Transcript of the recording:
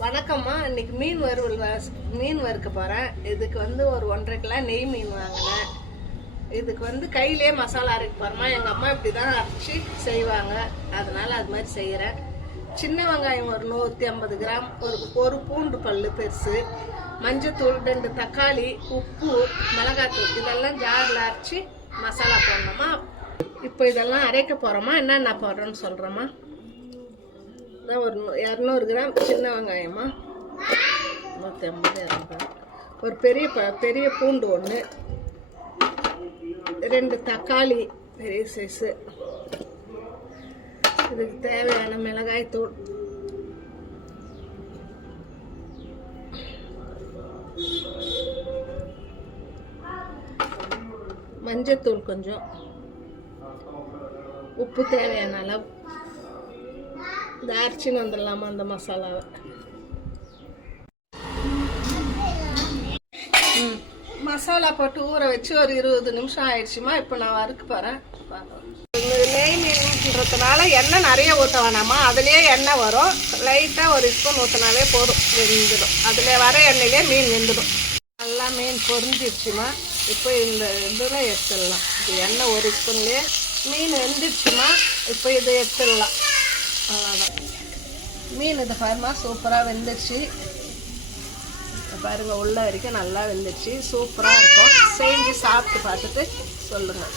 வணக்கம்மா. இன்னைக்கு மீன் வறுக்க போகிறேன். இதுக்கு ஒரு 1.5 கிலோ நெய் மீன் வாங்கினேன். இதுக்கு கையிலே மசாலா அரைக்க போகிறோமா. எங்கள் அம்மா இப்படி தான் அரைச்சி செய்வாங்க, அதனால் அது மாதிரி செய்கிறேன். சின்ன வெங்காயம் ஒரு 150 கிராம், ஒரு பூண்டு பல் பெருசு, மஞ்சத்தூள், 2 தக்காளி, உப்பு, மிளகாத்தூள், இதெல்லாம் ஜாரில் அரைச்சி மசாலா போடணுமா. இப்போ இதெல்லாம் அரைக்க போகிறோமா. என்னென்ன போடுறோன்னு சொல்கிறோமா. ஒரு 200 கிராம் சின்ன வெங்காயமா, 150 200, ஒரு பெரிய பூண்டு 1, 2 தக்காளி பெரிய சைஸு, இதுக்கு தேவையான மிளகாய் தூள், மஞ்சத்தூள் கொஞ்சம், உப்பு தேவையான அளவு. இந்த அரைச்சின்னு வந்துடலாமா அந்த மசாலாவை. மசாலா போட்டு ஊற வச்சு ஒரு 20 நிமிஷம் ஆயிடுச்சுமா. இப்போ நான் வறுக்க போகிறேன். நெய் மீன்ன்றதுனால எண்ணெய் நிறைய ஊற்ற வேணாமா. அதுலேயே எண்ணெய் வரும். லைட்டாக ஒரு ஸ்பூன் ஊற்றினாலே போதும், வெந்துடும். அதில் வர எண்ணெயிலே மீன் வெந்துடும். நல்லா மீன் பொரிஞ்சிடுச்சுமா. இப்போ இந்த இதில் எடுத்துடலாம். இது எண்ணெய் ஒரு ஸ்பூன்லேயே மீன் வெந்துடுச்சுமா. இப்போ இதை எடுத்துடலாம். அவ்வளோதான். மீன் இது பாருமா, சூப்பராக வெந்துடுச்சு பாருங்கள். உள்ள வரைக்கும் நல்லா வெந்துடுச்சு, சூப்பராக இருக்கும். செஞ்சு சாப்பிட்டு பார்த்துட்டு சொல்லுங்கள்.